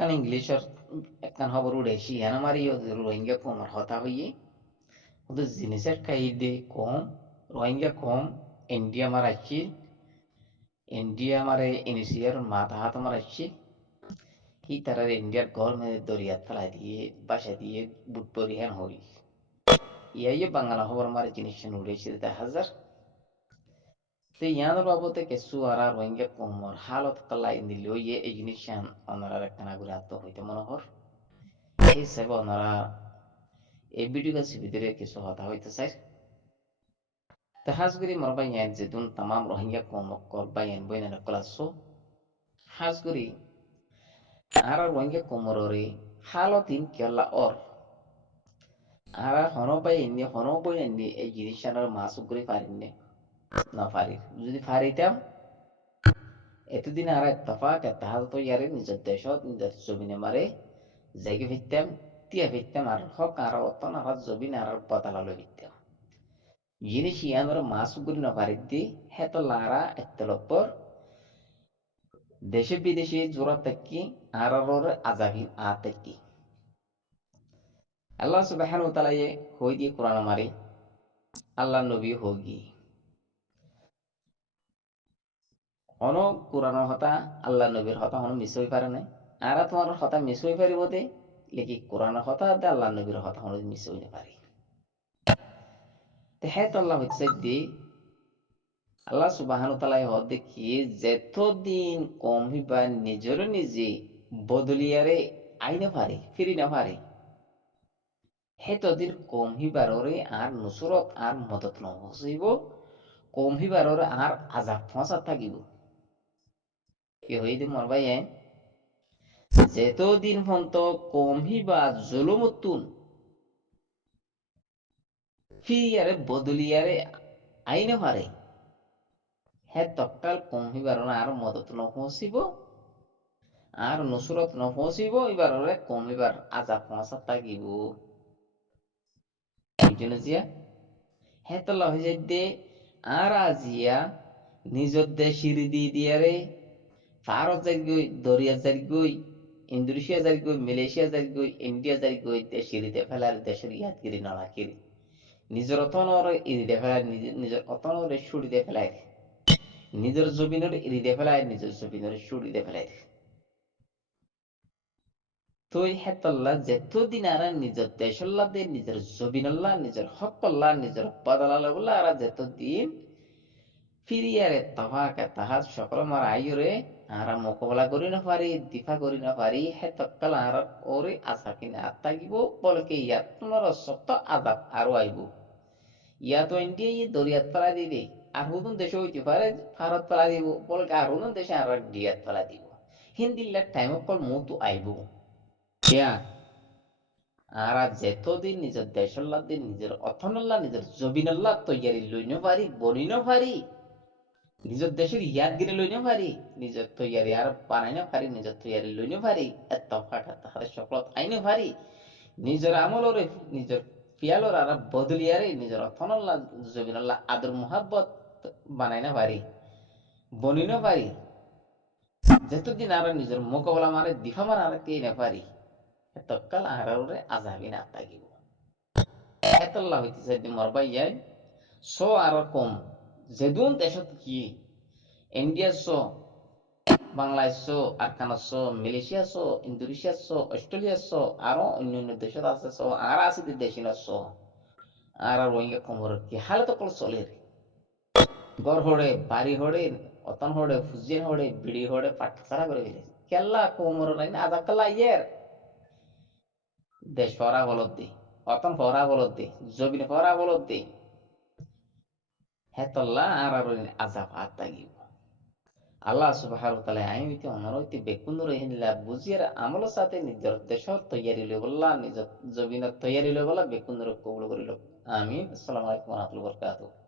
কারণ ইংলিশর একখান খবর উড়েছি হেন আমার রোহিঙ্গা কমর হতা হইয়ে ওদের জিনিসের কাইদে কম রোহিঙ্গা কম ইন্ডিয়া মারাচ্ছি ইন্ডিয়া মারে ইনিশিয়ার মাথা হাত মারাচ্ছি হি তারা ইন্ডিয়ার গভর্নমেন্ট দরিয়া ফেলা দিয়ে বাসা দিয়ে বুট পরিহান হই ইয়াইয়ে বাংলা খবর মারে জিনিস উড়েছি 10,000 তো ইয়ানোর বাবতে কিছু আর রোহিঙ্গা কমর হালত কালাই দিলেও ইয়ে এই জিনিস ওনারা একটা নাগরিক হইতে মনে হর এই হিসাবে ওনারা এই ভিডিও গাছ ভিতরে কিছু হতা হইতে চাই তা হাজগুড়ি মর বাইয়ান যে দুন তামাম রোহিঙ্গা কমক কর বাইয়ান বইনা ক্লাসো হাজগুড়ি আর রোহিঙ্গা কমররে হালতিন কেলা অর আর হন বাইনি হন বইনানি এই জিনিস আর মাছ উগরে পারিনি না পারি যদি পারিতাম এতদিন আর ইত্তফাক এত্তাহাদ তো ইয়ারে নিজের দেশত নিজের জমিনে মারে জায়গা ভিত্তাম তিয়া ভিত্তাম আর হক আর অতন আর জমিন আর বদলা লই ভিত্তাম জিনিস ইয়ানোর মাছ উগরি না পারিদি হেত লারা এত্তলপর দেশে বিদেশে জোড়া থাকি আর আজাবিন আ থাকি আল্লাহ সুবহানাহু ওয়া তাআলা হই দিয়ে কোরআন মারি আল্লাহ নবী হোগি হন কোরআনের হতা আল্লাহ নবীর হতা হন মিস হই পারে না আর তোমার হতা মিস হই পারিব দে লেকি কোরআনের হতা দে আল্লাহ নবীর হতা হন মিস হই না পারি তে হেত আল্লাহ হইছে দি আল্লাহ সুবহানাহু ওয়া তাআলা হদ দেখি যেতদিন কম হইবা নিজের নিজে বদলিয়ারে আইনে পারে ফিরি না পারে হেতদিন কম হিবাররে আর নুসরত আর মদত নহসিব কম হিবাররে আর আজাব ফসা থাকিব কি হইতে মরবাই যেতদিন পর্যন্ত কম হিবা জুলুমতুন ফিরিয়ারে বদলিয়ারে আইনে পারে হে তক্কাল কম হিবার আর মদত নহসিব আর নুসরত নহসিব এবারে কম হিবার আজাব ফসা থাকিব বুঝছেন জিয়া হে তো লহে দে আর আজিয়া নিজর দেশির দি দিয়ারে ভারত যাই গই দরিয়া যাই গই ইন্দোনেশিয়া যাই গই মালয়েশিয়া যাই গই ইন্ডিয়া যাই গই দেশিরিতে ফেলার দেশের ইয়াদগিরি নড়াকিরি নিজের অতনর ইরিদে ফেলায় নিজের অতনরে সুড়িতে ফেলায় নিজের জমিনের ইরিদে ফেলায় নিজের জমিনের সুড়িতে ফেলায় তুই হেতল্লা যেতদিন আর নিজের দেশল্লা দে নিজের জবিনল্লা নিজের হকল্লা নিজের বদলাল্লা আর যেতদিন ফিরিয়ারে তাহাকে তাহার সকল মার আইরে আরা মোকাবেলা করি না পারি দিফা করি না পারি হে তক্কাল আর ওরে আশা কিনা আত্মাগিব বলকে ইয়াত তোমার সত্য আদাব আরো আইব ইয়া তো ইন্ডিয়া ই দরিয়াত ফেলা দিবে আর হুদুন দেশে হইতে পারে ভারত ফেলা দিব বলকে আর হুদুন দেশে আর ডিয়াত ফেলা দিব হিন্দিল্লার টাইম কল মতো আইব ইয়া আর যেতদিন নিজের দেশল্লা দিন নিজের অথনল্লা নিজের জবিনল্লা তৈয়ারি লইন পারি বনিন পারি নিজের দেশের ইয়াদগিরি লইনে পারি নিজের তৈয়ারি আর বানাইনে পারি নিজের তৈয়ারি লইনে পারি এত ফাঁকা তাহার সকলত আইনে পারি নিজের আমলরে নিজের পিয়ালর আর বদলিয়ারে নিজের অথনল্লা জবিনল্লা আদর মোহাব্বত বানাইনে পারি বনিনে পারি যতদিন আর নিজের মোকাবেলা মারে দিফা মার আর কে নে পারি এতকাল আর আজাবি না তাগিব হেতল্লা হইতেছে মরবাই যায় সো আর কম যেদুন দেশত কি India so Bangladesh arcana Malaysia Indonesia Australia আরো অন্যান্য দেশত আছে আর আছে দেশি না আর রোহিঙ্গা কমর কি হালত কল চলে গড় হড়ে বাড়ি হড়ে অতন হড়ে ফুজিয়ান হড়ে বিড়ি হড়ে পাটখারা করে ফেলেছে কেল্লা কোমর নাই না আদা কাল্লা ইয়ের দেশ ফরা বলত দি অতন ফরা বলত দি জবিন ফরা বলত দি হেতল্লা আর আজাব হাত তাগিব আল্লাহ সুবহানাহু ওয়া তাআলা আইমিতে অনরইতে বেকুন রহিলা বুঝিয়ার আমল সাথে নিজের দেশ তৈয়ারি লই বললা নিজের জমিন তৈয়ারি লই বললা বেকুন কবুল করিল আমিন আসসালামু আলাইকুম ওয়া রাহমাতুল্লাহি ওয়া বারাকাতুহু